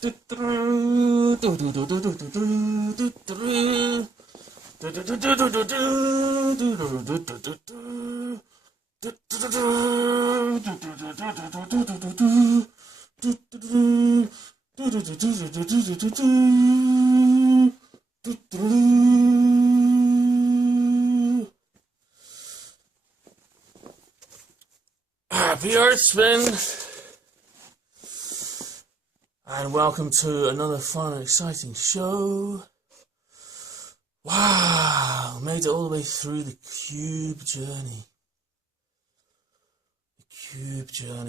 Happy Earthspin, and welcome to another fun and exciting show. Wow, made it all the way through the cube journey.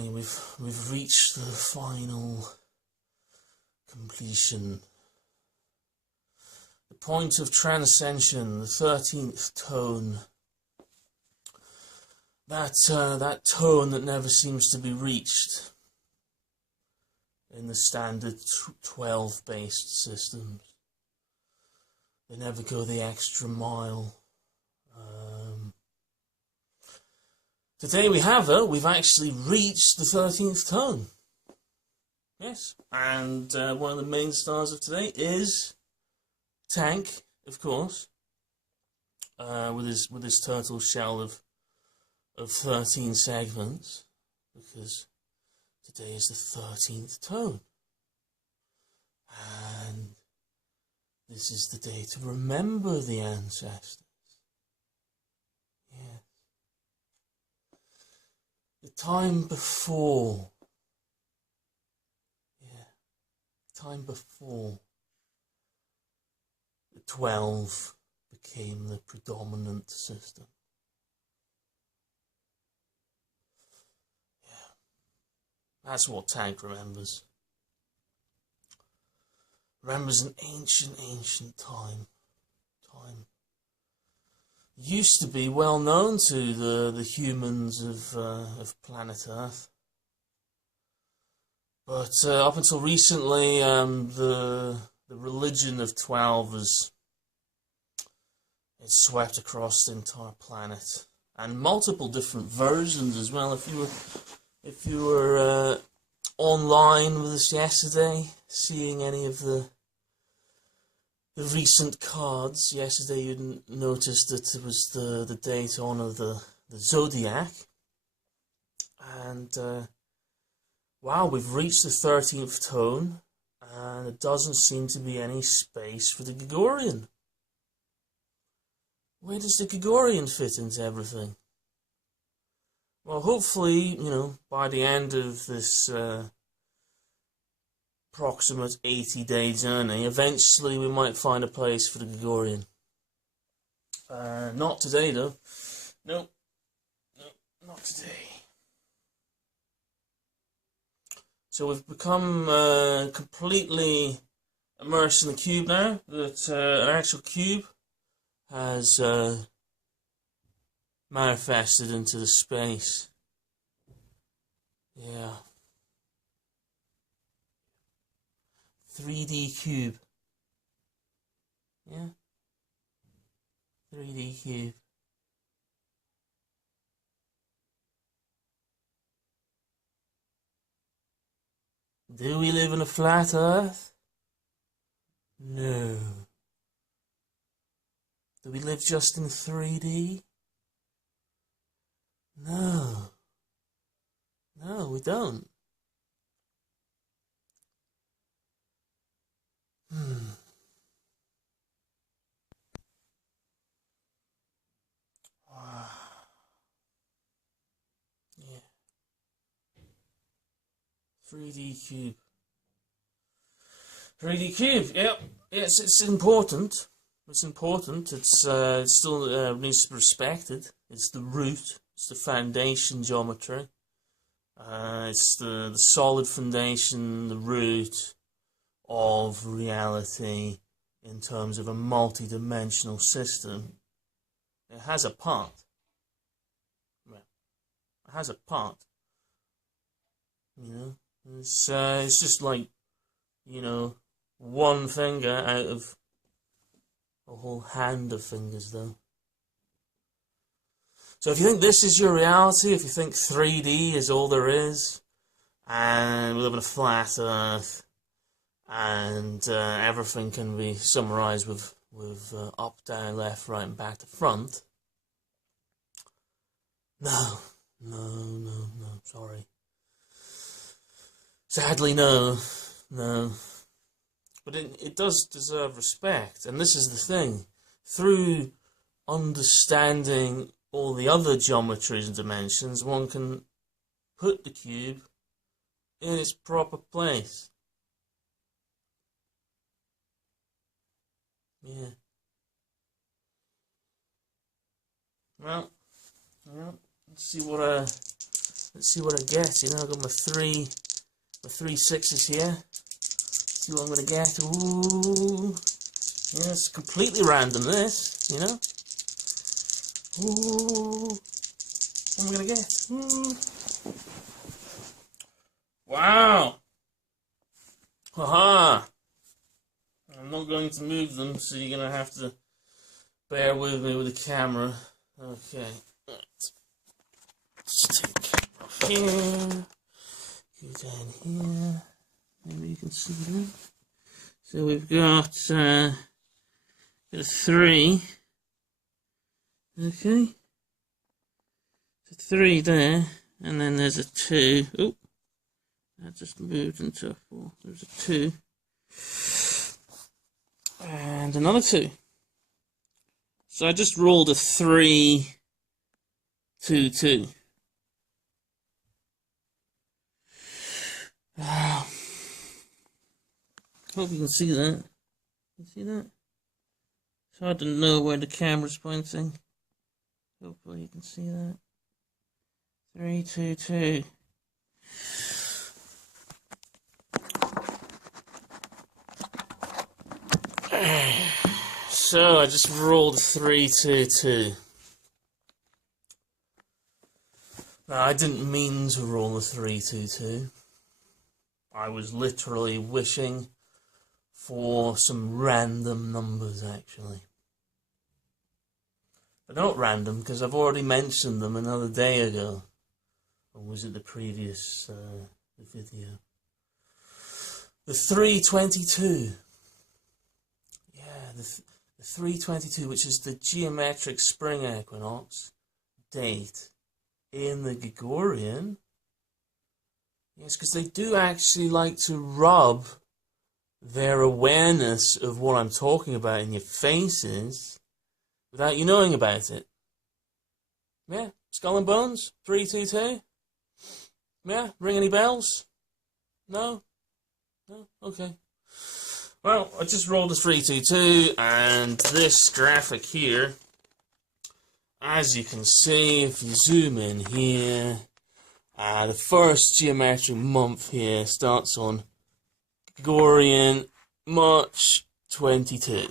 We've reached the final completion. The point of transcension, the 13th tone. That tone that never seems to be reached in the standard 12-based systems. They never go the extra mile. Today we've actually reached the 13th tone. Yes, and one of the main stars of today is Tank, of course, with his turtle shell of 13 segments, because today is the 13th tone, and this is the day to remember the ancestors. Yes. The time before. Time before the 12 became the predominant system. That's what Tank remembers. Remembers an ancient time. Used to be well known to the humans of planet Earth. But up until recently, the religion of 12 has swept across the entire planet. And multiple different versions as well. If you were online with us yesterday, seeing any of the recent cards, yesterday you'd noticed that it was the day to honour the Zodiac. And, wow, we've reached the 13th tone, and there doesn't seem to be any space for the Gregorian. Where does the Gregorian fit into everything? Well, hopefully, by the end of this approximate 80-day journey, eventually we might find a place for the Gregorian. Not today, though. Nope, not today. So we've become completely immersed in the cube now, that an actual cube has manifested into the space. Yeah. 3D cube. Yeah. 3D cube. Do we live in a flat Earth? No. Do we live just in 3D? No. No, we don't. Yeah. 3D cube. 3D cube, yep. Yes, it's important. It's important. It still needs to be respected. It's the root. It's the foundation geometry. It's the solid foundation, the root of reality in terms of a multi-dimensional system. It has a part. It has a part. It's just like, one finger out of a whole hand of fingers, though. So if you think this is your reality, if you think 3D is all there is, and we live in a flat Earth, and everything can be summarized with up, down, left, right, and back to front. No, sorry. Sadly, no. But it does deserve respect, and this is the thing. Through understanding all the other geometries and dimensions, one can put the cube in its proper place. Yeah. Well, let's see what I get. You know, I've got my three sixes here. Let's see what I'm gonna get. Ooh, yeah, it's completely random. This, you know. Ooh, what am I gonna get? Ooh. Wow. Haha. I'm not going to move them, so you're gonna have to bear with me with the camera. Okay. Let's take it off here. Go down here. Maybe you can see that. So we've got a 3. Okay. So 3 there, and then there's a 2. Oh, that just moved into a 4. There's a 2. And another 2. So I just rolled a 3, 2, 2. Hope you can see that. Can you see that? It's hard to know where the camera's pointing. Hopefully you can see that. 3, 2, 2. So I just rolled 3, 2, 2. Now I didn't mean to roll a 3, 2, 2. I was literally wishing for some random numbers, actually. They're not random because I've already mentioned them another day ago. Or was it the previous video? The 322. Yeah, the 322, which is the geometric spring equinox date in the Gregorian. Yes, because they do actually like to rub their awareness of what I'm talking about in your faces without you knowing about it. Yeah, Skull and Bones, 322. Yeah, ring any bells? No? No? Okay. Well, I just rolled a 322, and this graphic here, as you can see, if you zoom in here, the first geometric month here starts on Gregorian March 22.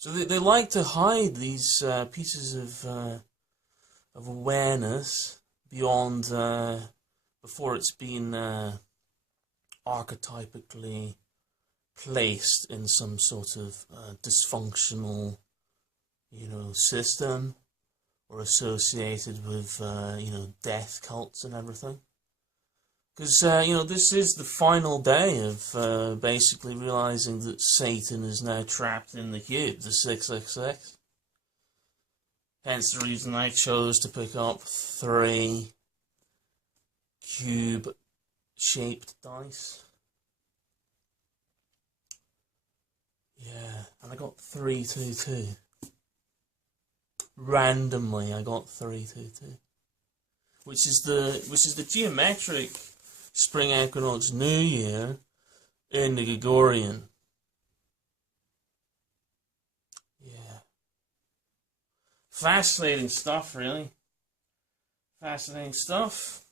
So they like to hide these pieces of awareness beyond before it's been archetypically placed in some sort of dysfunctional, system, or associated with death cults and everything. Because this is the final day of basically realizing that Satan is now trapped in the cube, the 666. Hence the reason I chose to pick up 3 cube-shaped dice. Yeah, and I got 322. Randomly, I got 322, which is the geometric spring equinox New Year in the Gregorian. Yeah, fascinating stuff, really. Fascinating stuff.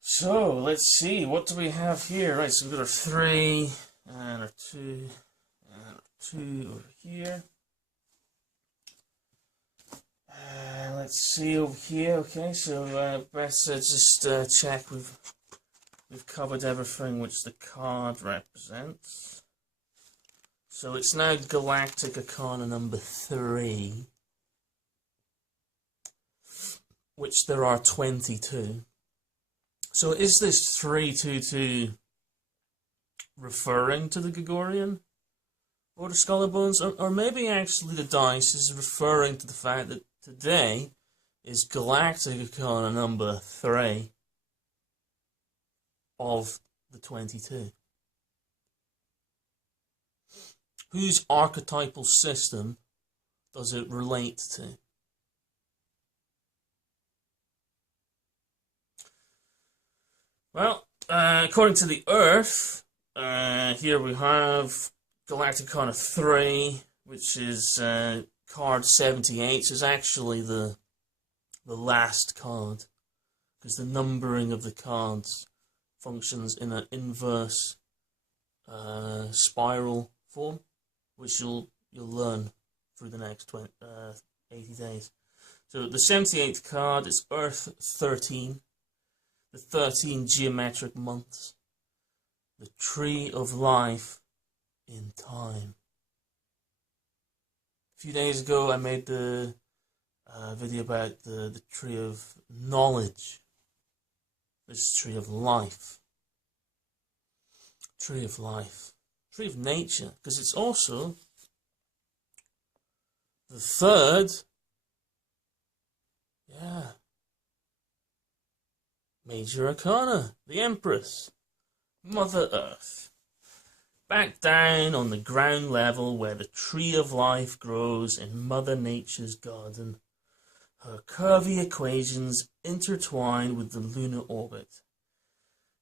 So let's see, what do we have here? Right, so we've got our 3 and our 2 and our 2 over here. let's see over here. Okay, so let's just check we've covered everything which the card represents. So it's now Galactic-Arkana number 3, which there are 22. So is this 322 referring to the Gregorian Order Skull Bones, or maybe actually the dice is referring to the fact that today is Galactic-Arkana number 3 of the 22. Whose archetypal system does it relate to? Well, according to the Earth, here we have Galactic-Arkana 3, which is card 78. So it's actually the last card, because the numbering of the cards functions in an inverse spiral form, which you'll learn through the next 80 days. So the 78th card is Earth 13, the 13 geometric months, the Tree of Life in Time. A few days ago I made the video about the Tree of Knowledge. This is Tree of Life. Tree of Life. Tree of Nature, because it's also the third, major arcana, the Empress, Mother Earth. Back down on the ground level where the Tree of Life grows in Mother Nature's garden, her curvy equations intertwine with the lunar orbit.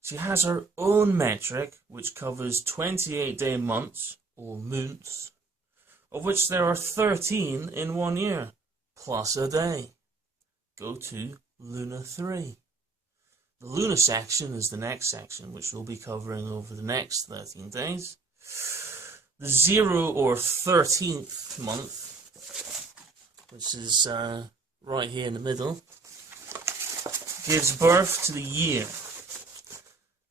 She has her own metric, which covers 28-day months, or moons, of which there are 13 in 1 year, plus a day. Go to Luna 3. The lunar section is the next section, which we'll be covering over the next 13 days. The 0 or 13th month, which is right here in the middle, gives birth to the year,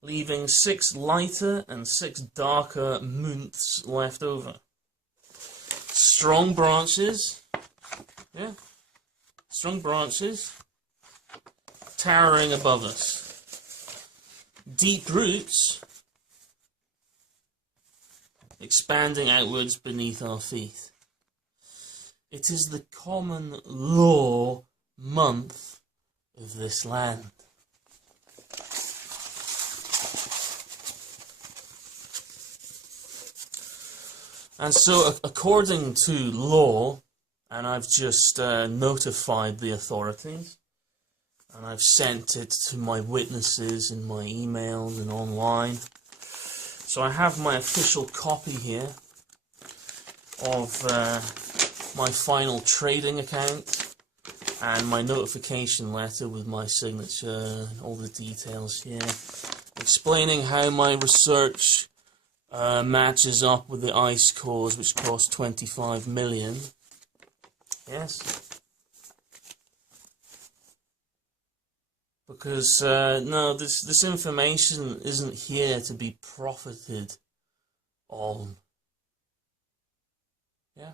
leaving 6 lighter and 6 darker months left over. Strong branches, strong branches, towering above us. Deep roots, expanding outwards beneath our feet. It is the common law month of this land. And so, according to law, and I've just notified the authorities, and I've sent it to my witnesses in my emails and online. So I have my official copy here of my final trading account and my notification letter with my signature and all the details here, explaining how my research matches up with the ice cores, which cost 25 million. Yes. Because, no, this information isn't here to be profited on. Yeah?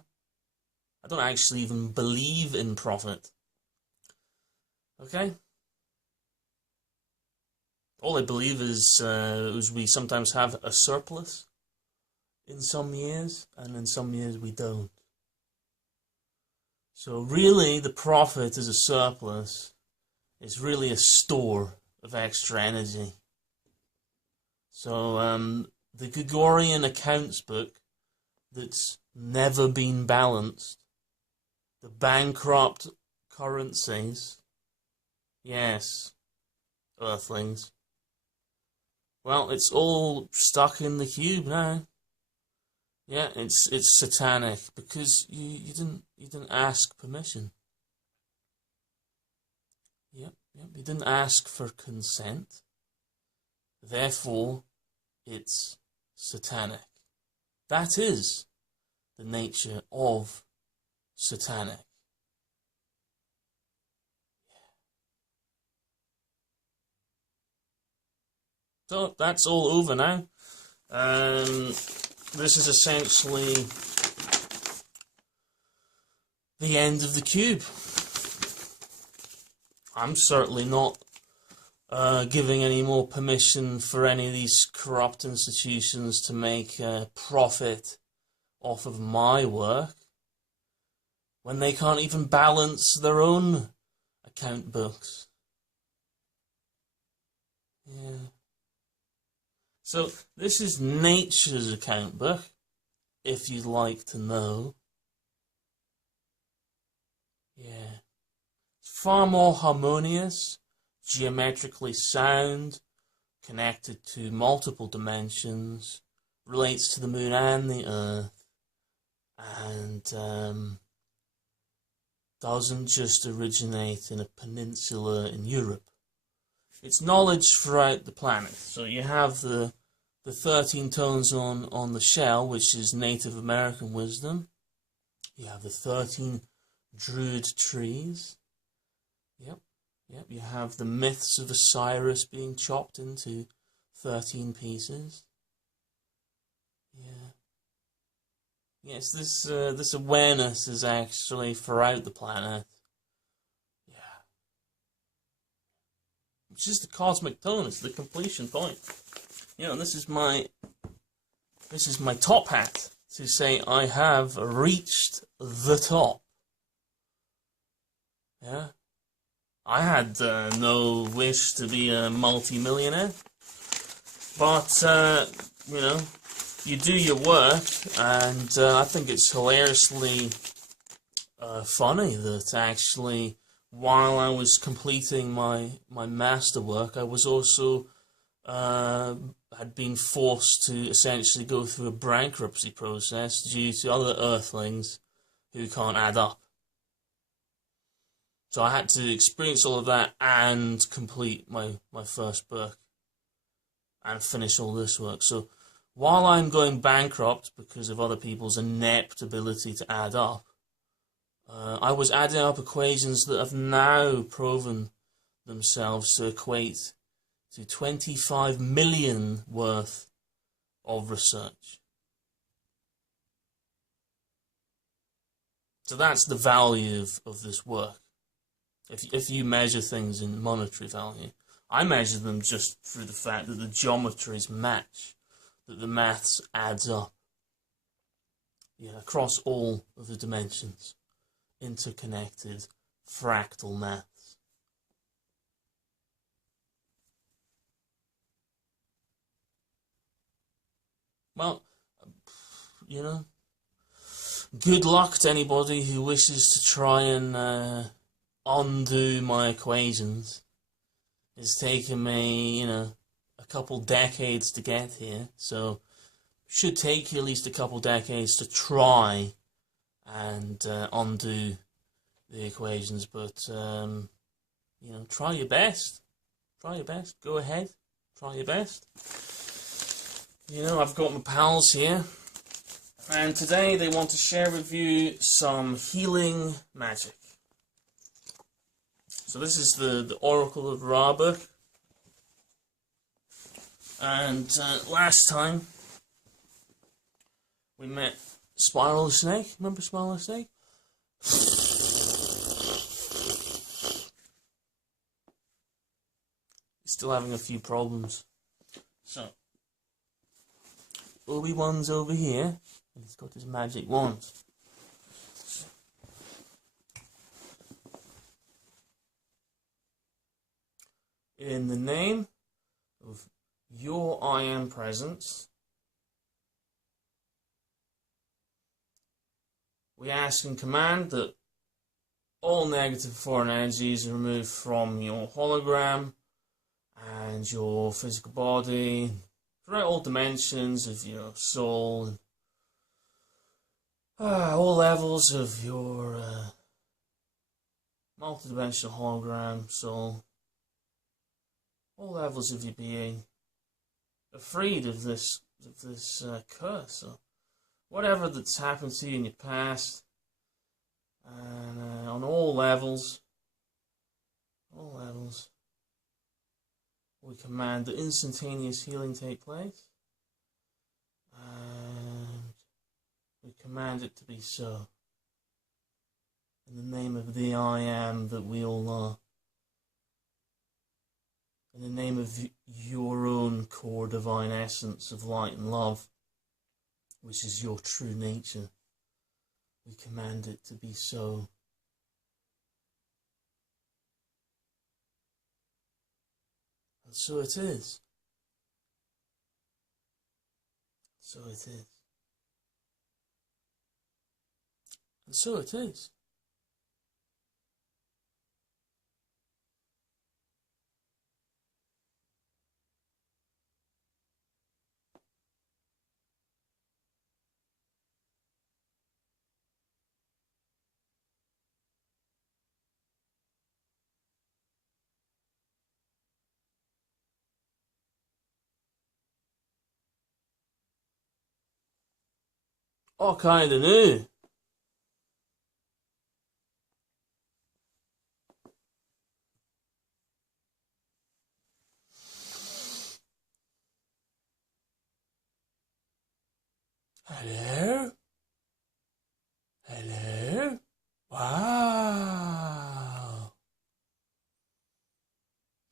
I don't actually even believe in profit. Okay? All I believe is we sometimes have a surplus in some years, and in some years we don't. So really, the profit is a surplus. It's really a store of extra energy. So the Gregorian accounts book that's never been balanced, the bankrupt currencies, yes, Earthlings. Well, it's all stuck in the cube now. Yeah, it's satanic because you didn't ask permission. Yep, you didn't ask for consent. Therefore, it's satanic. That is the nature of satanic. So that's all over now. This is essentially the end of the cube. I'm certainly not giving any more permission for any of these corrupt institutions to make profit off of my work when they can't even balance their own account books. Yeah. So this is nature's account book, if you'd like to know. Yeah. It's far more harmonious, geometrically sound, connected to multiple dimensions, relates to the moon and the earth, and doesn't just originate in a peninsula in Europe. It's knowledge throughout the planet. So you have the 13 tones on the shell, which is Native American wisdom. You have the 13 druid trees. Yep. You have the myths of Osiris being chopped into 13 pieces. Yeah. Yes, this awareness is actually throughout the planet. Yeah. It's just the cosmic tone. It's the completion point. You know, this is my top hat to say I have reached the top. Yeah. I had no wish to be a multi-millionaire, but you know, you do your work, and I think it's hilariously funny that actually, while I was completing my masterwork, I was also had been forced to essentially go through a bankruptcy process due to other Earthlings who can't add up. So I had to experience all of that and complete my first book and finish all this work. So while I'm going bankrupt because of other people's inept ability to add up, I was adding up equations that have now proven themselves to equate to 25 million worth of research. So that's the value of this work. If you measure things in monetary value, I measure them just through the fact that the geometries match, that the maths adds up. Yeah, across all of the dimensions, interconnected fractal maths. Well, you know, good luck to anybody who wishes to try and undo my equations. It's taken me, you know, a couple decades to get here, so it should take you at least a couple decades to try and undo the equations, but, you know, try your best. Try your best. Go ahead. Try your best. You know, I've got my pals here, and today they want to share with you some healing magic. So this is the Oracle of Ra book, and last time we met Spiral the Snake. Remember Spiral the Snake? He's still having a few problems. So Obi-Wan's over here, and he's got his magic wand. In the name of your I Am Presence, we ask and command that all negative foreign energies are removed from your hologram and your physical body, throughout all dimensions of your soul, all levels of your multidimensional hologram, soul, all levels of your being are freed of this curse. So whatever that's happened to you in your past, and on all levels, We command that instantaneous healing take place. And we command it to be so. In the name of the I Am that we all are. In the name of your own core divine essence of light and love, which is your true nature, we command it to be so. And so it is. So it is. And so it is. I kinda knew. Hello? Hello? Wow.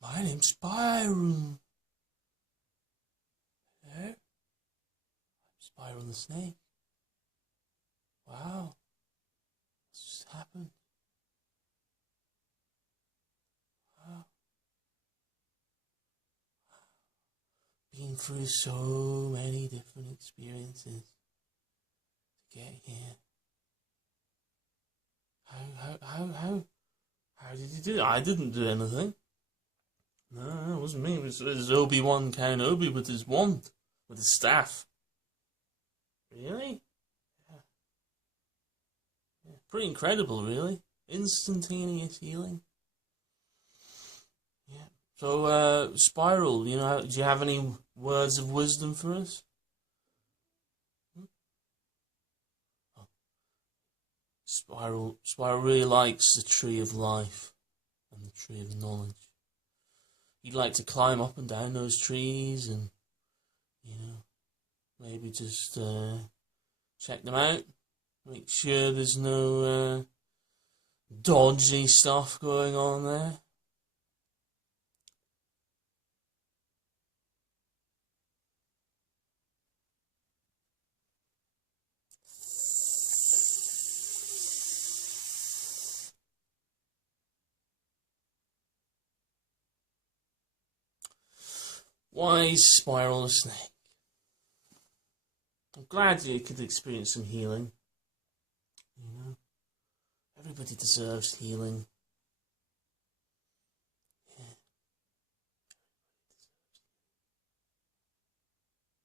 My name's Byron. Hello? I'm Byron the Snake. Wow. What's just happened? Wow. Been through so many different experiences to get here. How did you do it? I didn't do anything. No, it wasn't me. It was Obi-Wan Kenobi with his wand, with his staff. Really? Yeah. Yeah. Pretty incredible, really. Instantaneous healing. Yeah. So, Spiral, do you have any words of wisdom for us? Spiral really likes the tree of life and the tree of knowledge. He'd like to climb up and down those trees and, maybe just check them out. Make sure there's no dodgy stuff going on there. Wise Spiral the Snake. I'm glad you could experience some healing. Everybody deserves healing. Yeah.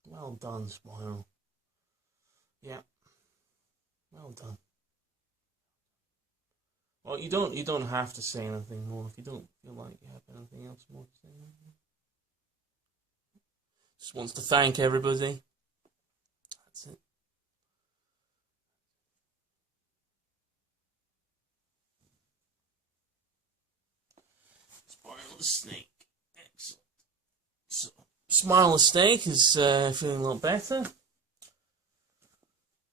Well done, Spiral. Yeah. Well done. Well, you don't have to say anything more if you don't feel like you have anything else more to say. Just wants to thank everybody. That's it. Spiral the Snake. Excellent. So, Smile the Snake is feeling a lot better.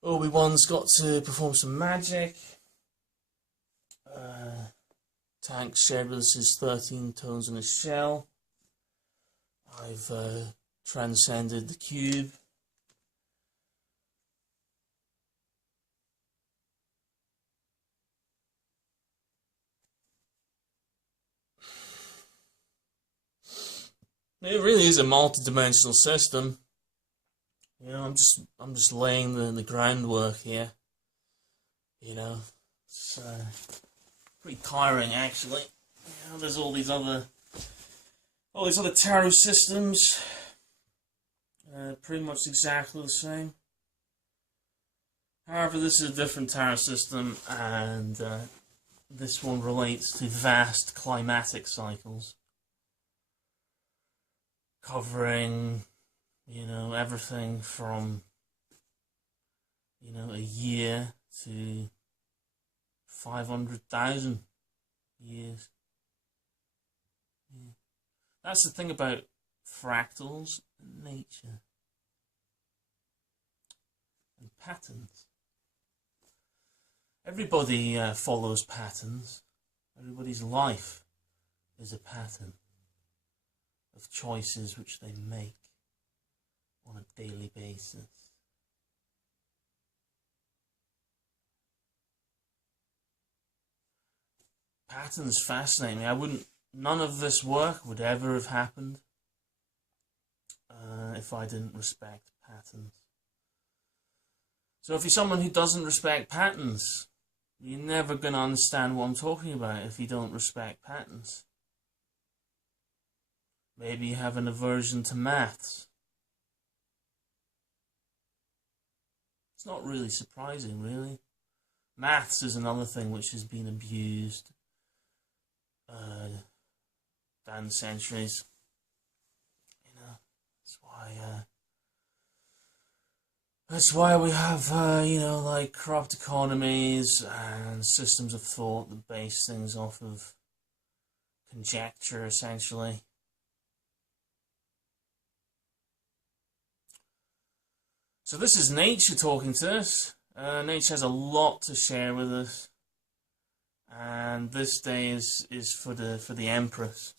Obi-Wan's got to perform some magic. Tank shared with us his 13 tones in his shell. I've transcended the cube. It really is a multi-dimensional system. I'm just laying the groundwork here. It's pretty tiring actually. There's all these other tarot systems, pretty much exactly the same. However, this is a different tarot system, and this one relates to vast climatic cycles, covering, everything from, a year to 500,000 years. Yeah. That's the thing about fractals and nature and patterns. Everybody follows patterns. Everybody's life is a pattern of choices which they make on a daily basis. Patterns fascinate me. None of this work would ever have happened if I didn't respect patterns. So if you're someone who doesn't respect patterns, you're never going to understand what I'm talking about if you don't respect patterns. Maybe you have an aversion to maths. It's not really surprising, really. Maths is another thing which has been abused down the centuries. You know, that's why we have, like corrupt economies and systems of thought that base things off of conjecture, essentially. So this is nature talking to us. Nature has a lot to share with us, and this day is for the Empress,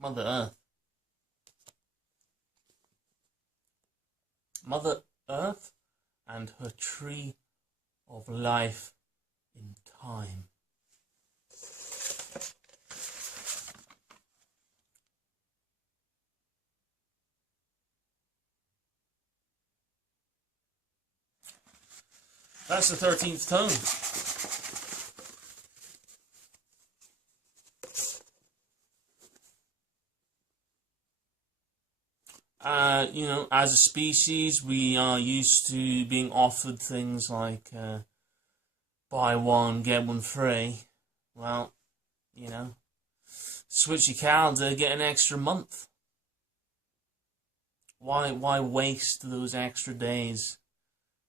Mother Earth. Mother Earth and her tree of life in time. That's the 13th tone. As a species, we are used to being offered things like buy one, get one free. Well, switch your calendar, get an extra month. Why waste those extra days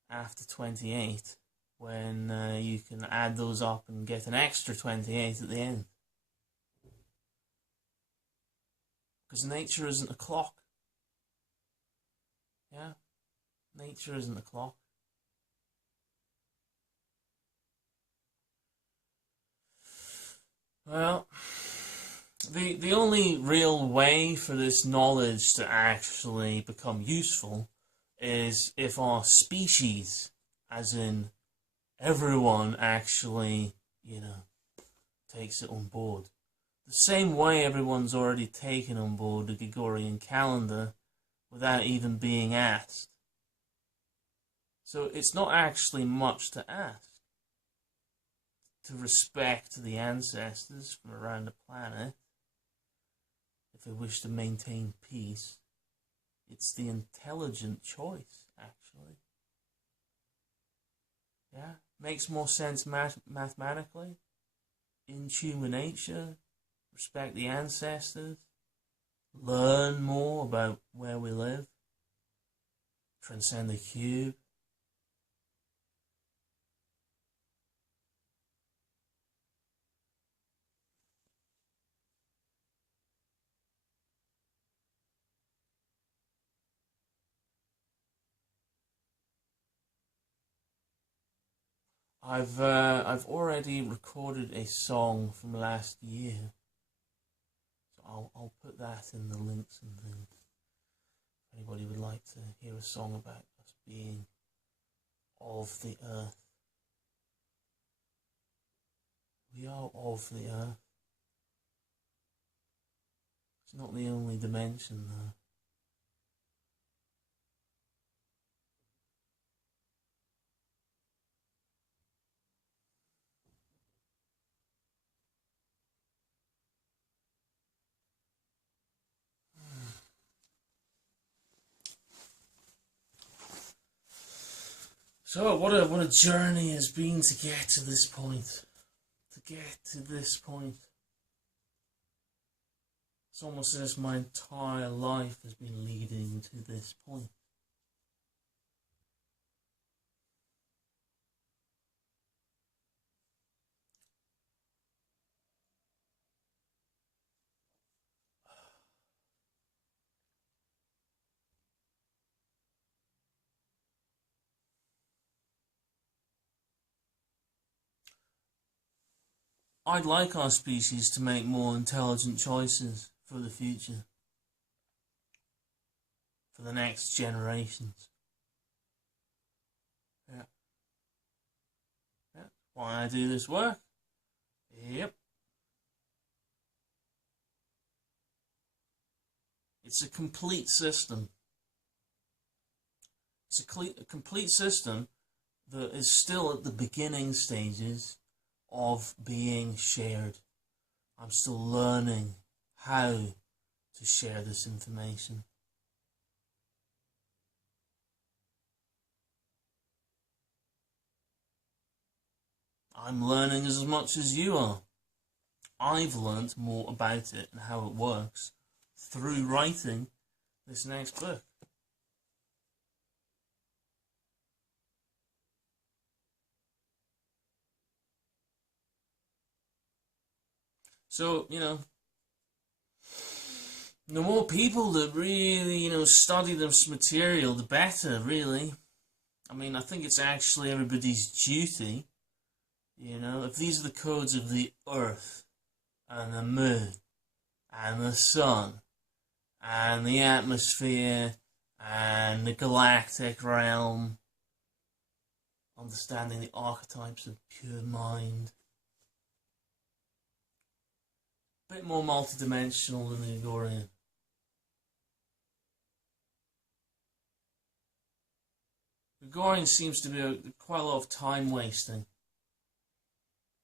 after 28 when you can add those up and get an extra 28 at the end? Because nature isn't a clock. Yeah, nature isn't a clock. Well, the only real way for this knowledge to actually become useful is if our species, as in everyone, actually, takes it on board. The same way everyone's already taken on board the Gregorian calendar without even being asked. So it's not actually much to ask to respect the ancestors from around the planet if they wish to maintain peace. It's the intelligent choice, actually. Yeah, makes more sense mathematically. In tune with nature, respect the ancestors, learn more about where we live, transcend the cube. I've already recorded a song from last year, so I'll put that in the links and things. If anybody would like to hear a song about us being of the earth. We are of the earth. It's not the only dimension, though. So what a journey has been to get to this point. It's almost as if my entire life has been leading to this point. I'd like our species to make more intelligent choices for the future, for the next generations. Yeah. Yeah. Why I do this work? Yep. It's a complete system. It's a complete system that is still at the beginning stages of being shared. I'm still learning how to share this information. I'm learning as much as you are. I've learned more about it and how it works through writing this next book. So, the more people that really, study this material, the better, really. I mean, I think it's actually everybody's duty, if these are the codes of the Earth, and the Moon, and the Sun, and the atmosphere, and the galactic realm, understanding the archetypes of pure mind. A bit more multidimensional than the Gregorian. Gregorian seems to be quite a lot of time wasting.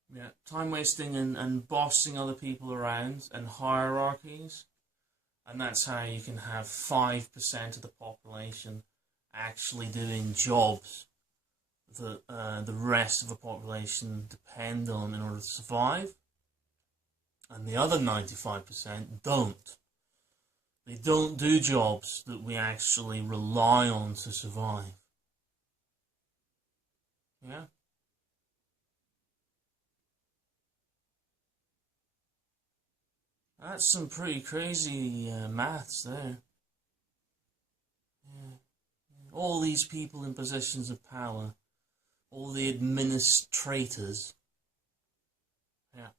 Yeah, time wasting and bossing other people around and hierarchies. And that's how you can have 5% of the population actually doing jobs that the rest of the population depend on in order to survive. And the other 95% don't. They don't do jobs that we actually rely on to survive. Yeah? That's some pretty crazy maths there. Yeah. All these people in positions of power, all the administrators. Yeah.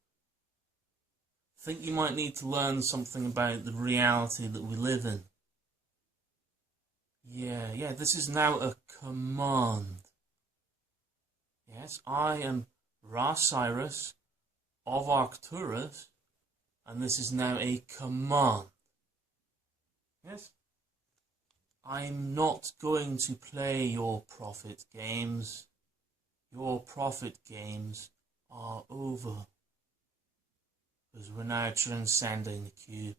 Think you might need to learn something about the reality that we live in. Yeah, this is now a command. Yes, I am Ra-Cyrus of Arcturus, and this is now a command. Yes? I'm not going to play your profit games. Your profit games are over. Because we're now transcending the cube.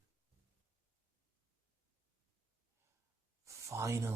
Finally.